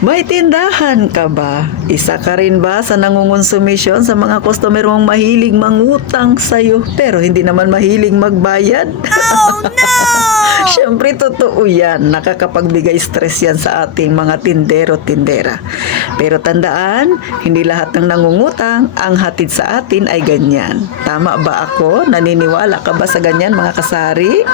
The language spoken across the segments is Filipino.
May tindahan ka ba? Isa ka rin ba sa nangungonsumisyon sa mga customer mong mahilig mangutang sa'yo pero hindi naman mahilig magbayad? Oh no! Siyempre, totoo yan. Nakakapagbigay stress yan sa ating mga tindero-tindera. Pero tandaan, hindi lahat ng nangungutang ang hatid sa atin ay ganyan. Tama ba ako? Naniniwala ka ba sa ganyan, mga kasari?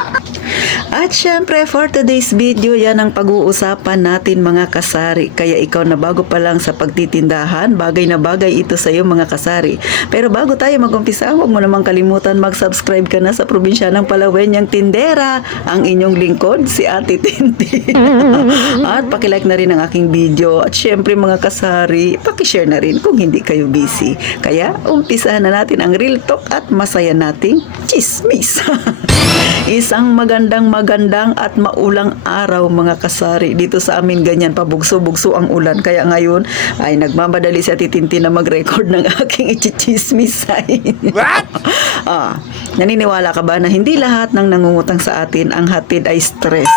At syempre, for today's video, yan ang pag-uusapan natin, mga kasari. Kaya ikaw na bago pa lang sa pagtitindahan, bagay na bagay ito sa iyo, mga kasari. Pero bago tayo mag-umpisa, huwag mo namang kalimutan mag-subscribe ka na sa probinsya ng Palawenyang Tindera, ang inyong lingkod, si Ate Tintin. At pakilike na rin ang aking video. At syempre, mga kasari, pakishare na rin kung hindi kayo busy. Kaya, umpisahan na natin ang real talk at masaya nating chismis. Isang magandang at maulang araw, mga kasari. Dito sa amin ganyan, pabugso-bugso ang ulan. Kaya ngayon ay nagmamadali si Ate Tintin na mag-record ng aking ichichismis sa inyo. What? Naniniwala ka ba na hindi lahat ng nangungutang sa atin ang hatid ay stress?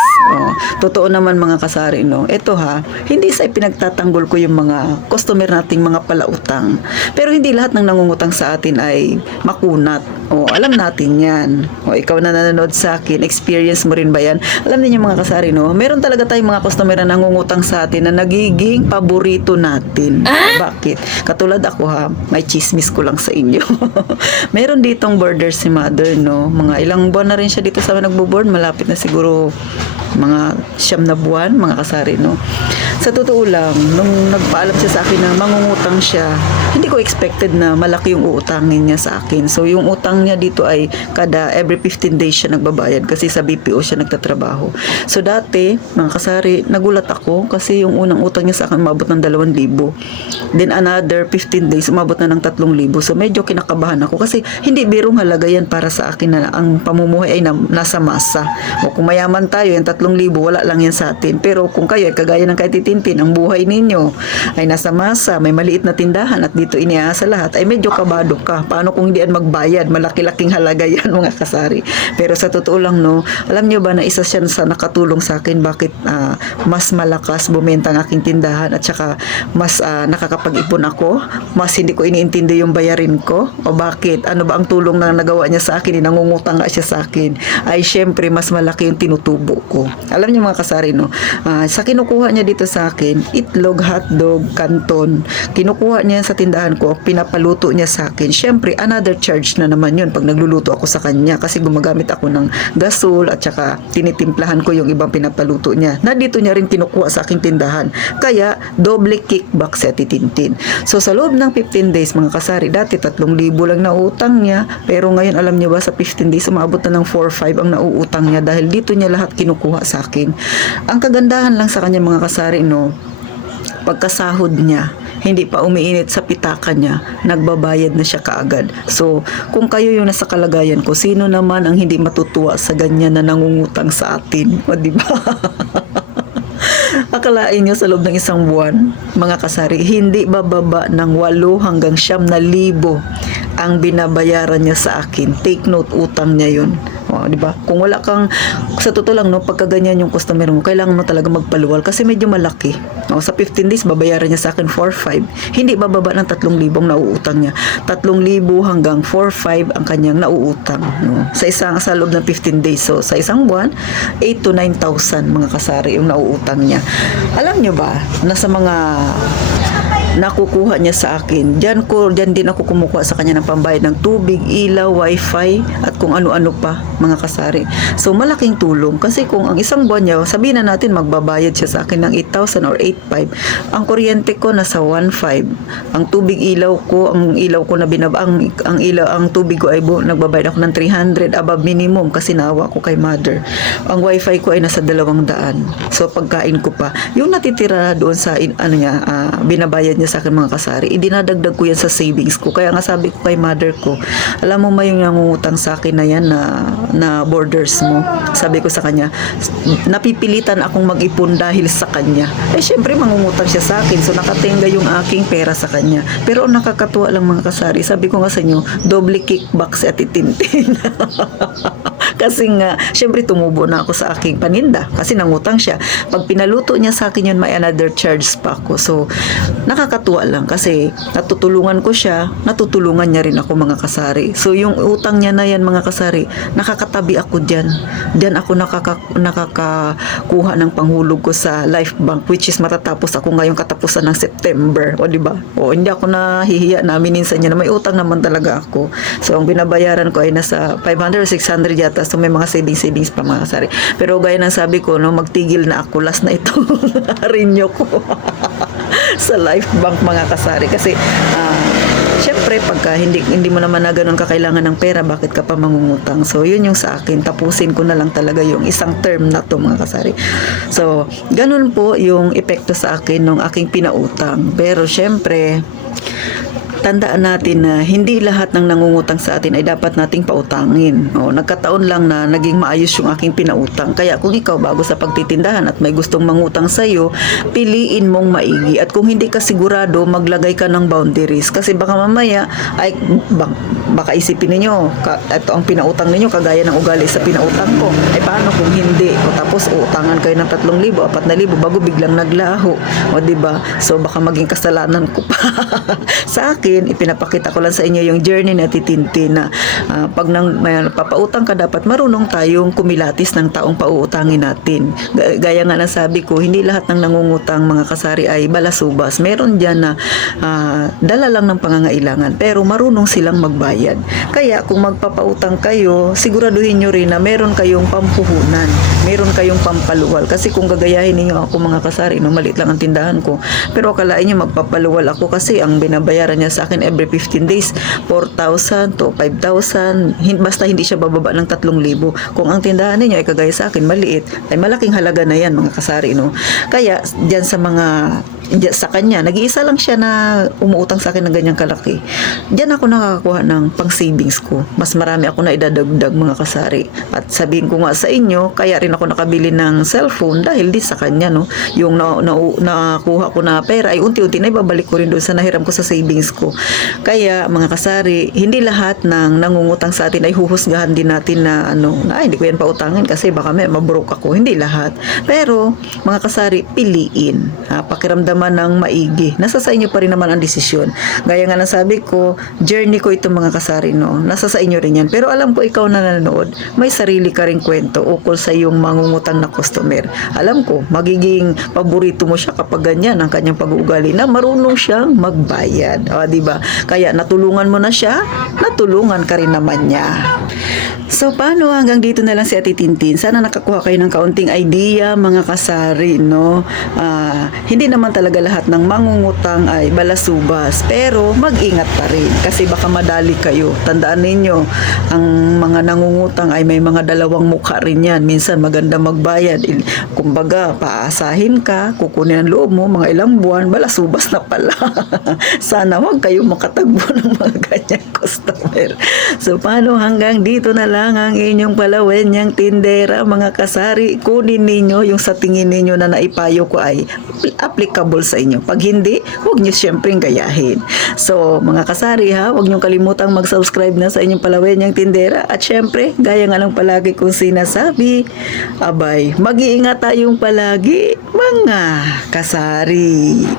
Totoo naman, mga kasari, no? Ito hindi sa ipinagtatanggol ko yung mga customer nating mga palautang. Pero hindi lahat ng nangungutang sa atin ay makunat. Alam natin yan. Ikaw na nanonood sa akin, experience mo rin ba yan? Alam niyo, mga kasari, no? Meron talaga tayong mga customer na nangungutang sa atin na nagiging paborito natin. Bakit? Katulad ako, may chismis ko lang sa inyo. Meron ditong border si mother, no? Mga ilang buwan na rin siya dito sa nagbo-board. Malapit na siguro mga 9 na buwan, mga kasari, no? Sa totoo lang, nung nagpaalam siya sa akin na mangungutang siya, hindi ko expected na malaki yung uutangin niya sa akin. So, yung utang niya dito ay every 15 days siya nagbabayad kasi sa BPO siya nagtatrabaho. So, dati, mga kasari, nagulat ako kasi yung unang utang niya sa akin umabot ng 2,000. Then, another 15 days, umabot na ng 3,000. So, medyo kinakabahan ako kasi hindi birong halaga yan para sa akin na ang pamumuhay ay nasa masa. Kung mayaman tayo, yung 3,000, wala lang yan sa atin. Pero kung kayo ay kagaya ng kay Tintin, ang buhay ninyo ay nasa masa, may maliit na tindahan at dito iniasa lahat, ay medyo kabado ka. Paano kung hindi yan magbayad? Malaki-laking halaga yan, mga kasari. Pero sa totoo lang, no, alam nyo ba na isa siya sa nakatulong sa akin bakit mas malakas bumenta ang aking tindahan at saka mas nakakapag-ipon ako, mas hindi ko iniintindi yung bayarin ko? O bakit? Ano ba ang tulong na nagawa niya sa akin? Nangungutang nga siya sa akin. Ay syempre, mas malaki yung tinutubo ko. Alam niyo, mga kasari, no, sa kinukuha niya dito sa akin, itlog, hotdog, kanton, kinukuha niya sa tindahan ko, pinapaluto niya sa akin. Syempre, another charge na naman yun pag nagluluto ako sa kanya kasi gumagamit ako ng gasol at saka tinitimplahan ko yung ibang pinapaluto niya. Na dito niya rin kinukuha sa aking tindahan. Kaya, doble kickback sa Ate Tintin. So, sa loob ng 15 days, mga kasari, dati 3,000 lang na utang niya, pero ngayon, alam niyo ba, sa 15 days, umabot na ng 4,500 ang nauutang niya dahil dito niya lahat kinukuha sa akin. Ang kagandahan lang sa kanya, mga kasari, no, pagkasahod niya, hindi pa umiinit sa pitaka niya, nagbabayad na siya kaagad. So, kung kayo yung nasa kalagayan ko, sino naman ang hindi matutuwa sa ganyan na nangungutang sa atin? O, diba? Akalain nyo sa loob ng isang buwan, mga kasari, hindi bababa ng 8 hanggang 9,000 ang binabayaran niya sa akin. Take note, utang niya yun. Di ba? Kung wala kang, sa totoo lang, no, pagka ganyan yung customer mo, kailangan mo talaga magpaluwal kasi medyo malaki. Sa 15 days, babayaran niya sa akin 4,500. Hindi bababa ng 3,000 ang nauutang niya. 3,000 hanggang 4,500 ang kanyang nauutang. No? Sa loob ng 15 days. So, sa isang buwan, 8,000 to 9,000 mga kasari yung nauutang niya. Alam niyo ba, na sa mga nakukuha niya sa akin, dyan din ako kumukuha sa kanya ng pambayad ng tubig, ilaw, wifi, at kung ano-ano pa, mga kasari. So, malaking tulong. Kasi kung ang isang buwan niya, sabihin na natin magbabayad siya sa akin ng 8,000 or 8,500. Ang kuryente ko nasa 1,500. Ang tubig ang ilaw ko na ang tubig ko ay nagbabayad ako ng 300 above minimum kasi naawa ko kay mother. Ang wifi ko ay nasa 200. So, pagkain ko pa. Yung natitira doon sa binabayad niya sa akin, mga kasari, idinadagdag ko yan sa savings ko. Kaya nga sabi ko kay mother ko, alam mo, may nangungutang sa akin na yan na borders mo. Sabi ko sa kanya, napipilitan akong mag-ipon dahil sa kanya. Syempre, mangungutang siya sa akin. So, nakatenga yung aking pera sa kanya. Pero nakakatuwa lang, mga kasari. Sabi ko nga sa inyo, doble kickback sa Ate Tintin. Kasi nga, syempre tumubo na ako sa aking paninda kasi nangutang siya. Pag pinaluto niya sa akin yun, may another charge pa ako. So, nakakatuwa lang kasi natutulungan ko siya, natutulungan niya rin ako mga kasari. So, yung utang niya na yan mga kasari, nakakatabi ako dyan. Dyan ako nakakakuha ng panghulog ko sa Life Bank, which is matatapos ako ngayong katapusan ng September. O, di ba? O, hindi ako nahihiya na minsan niya na may utang naman talaga ako. So, ang binabayaran ko ay nasa 500 or 600 yata. So, may mga savings pa mga kasari. Pero gaya ng sabi ko, no, magtigil na ako. Last na ito. Rinyo ko. Sa Life Bank mga kasari. Kasi, syempre, pagka hindi mo naman na ganun kakailangan ng pera, bakit ka pa mangungutang? So, yun yung sa akin. Tapusin ko na lang talaga yung isang term na to mga kasari. So, ganun po yung epekto sa akin nung aking pinautang. Pero, syempre, tandaan natin na hindi lahat ng nangungutang sa atin ay dapat nating pautangin. O, nagkataon lang na naging maayos yung aking pinautang. Kaya kung ikaw bago sa pagtitindahan at may gustong mangutang sa'yo, piliin mong maigi. At kung hindi ka sigurado, maglagay ka ng boundaries. Kasi baka mamaya, ay, baka isipin ninyo, ito ang pinautang ninyo, kagaya ng ugali sa pinautang ko. Ay paano kung hindi? O tapos utangan kayo ng 3,000, 4,000 bago biglang naglaho. O diba? So baka maging kasalanan ko pa. Sa akin, ipinapakita ko lang sa inyo yung journey na titinti na pag papautang ka, dapat marunong tayong kumilatis ng taong pauutangin natin. Gaya nga ng sabi ko, hindi lahat ng nangungutang mga kasari ay balasubas. Meron dyan na dala lang ng pangangailangan pero marunong silang magbayad. Kaya kung magpapautang kayo, siguraduhin nyo rin na meron kayong pampuhunan, meron kayong pampaluwal. Kasi kung gagayahin ninyo ako mga kasari, no, maliit lang ang tindahan ko, pero akalain nyo magpapaluwal ako kasi ang binabayaran niya sa akin every 15 days 4,000 to 5,000, basta hindi siya bababa ng 3,000. Kung ang tindahan ninyo ay kagaya sa akin maliit, ay malaking halaga na yan mga kasari, no. Kaya diyan sa kanya, nag-iisa lang siya na umuutang sa akin ng ganyang kalaki. Diyan ako nakakakuha ng pang-savings ko. Mas marami ako na idadagdag mga kasari. At sabihin ko nga sa inyo, kaya rin ako nakabili ng cellphone dahil di sa kanya, no. Yung nakuha ko na pera ay unti-unti na ibabalik ko rin doon sa nahiram ko sa savings ko. Kaya mga kasari, hindi lahat ng nangungutang sa atin ay huhusgahan din natin na hindi ko yan pautangin kasi baka may mabroke ako. Hindi lahat. Pero mga kasari, piliin. Pakiramdaman ng maigi. Nasa sa inyo pa rin naman ang desisyon. Gaya nga ng sabi ko, journey ko itong mga kasari, no. Nasa sa inyo rin yan. Pero alam ko ikaw na nanonood, may sarili ka ring kwento ukol sa iyong mangungutang na customer. Alam ko, magiging paborito mo siya kapag ganyan ang kanyang pag-uugali na marunong siyang magbayad. O, diba? Kaya natulungan mo na siya, natulungan ka rin naman niya. So, paano? Hanggang dito na lang si Ate Tintin. Sana nakakuha kayo ng kaunting idea, mga kasari, no? Hindi naman talaga lahat ng mangungutang ay balasubas. Pero, mag-ingat pa rin. Kasi baka madali kayo. Tandaan ninyo, ang mga nangungutang ay may mga dalawang mukha rin yan. Minsan, maganda magbayad. Kumbaga, paasahin ka, kukunin ang loob mo, mga ilang buwan, balasubas na pala. Sana huwag kayo makatagbo ng mga ganyang customer. So, paano? Hanggang dito na lang ang inyong palawenyang tindera, mga kasari. Kunin ninyo yung sa tingin ninyo na naipayo ko ay applicable sa inyo. Pag hindi, huwag nyo syempreng gayahin. So, mga kasari ha, huwag nyo kalimutang mag-subscribe na sa inyong palawenyang tindera. At syempre, gaya nga lang palagi kong sinasabi, abay, mag-iingat tayong palagi, mga kasari.